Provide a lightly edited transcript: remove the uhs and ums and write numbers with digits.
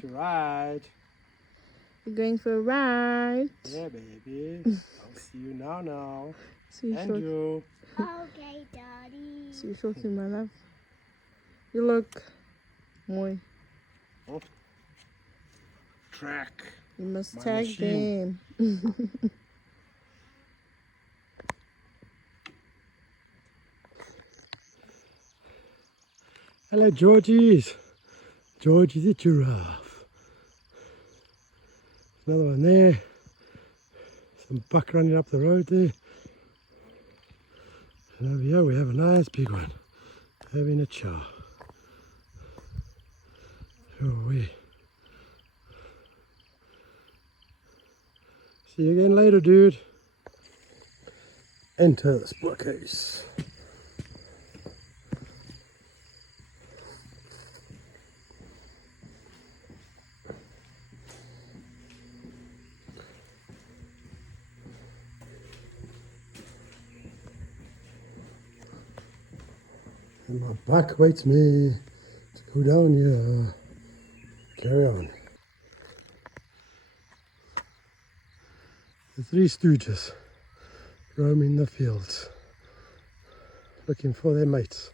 To ride. We're going for a ride. Yeah, baby. I'll see you now. See you And short. you. Okay, Daddy. See you shortly, my love. You look mooi. Oh. Track. You must My tag machine. them. Hello, Georgies. Georgie's a giraffe. Another one there. Some buck running up the road there. And over here we have a nice big one. Having a chow. Who are we? See you again later, dude. Enter the sport case. And my buck waits me to go down here. Carry on. The three stooges roaming the fields, looking for their mates.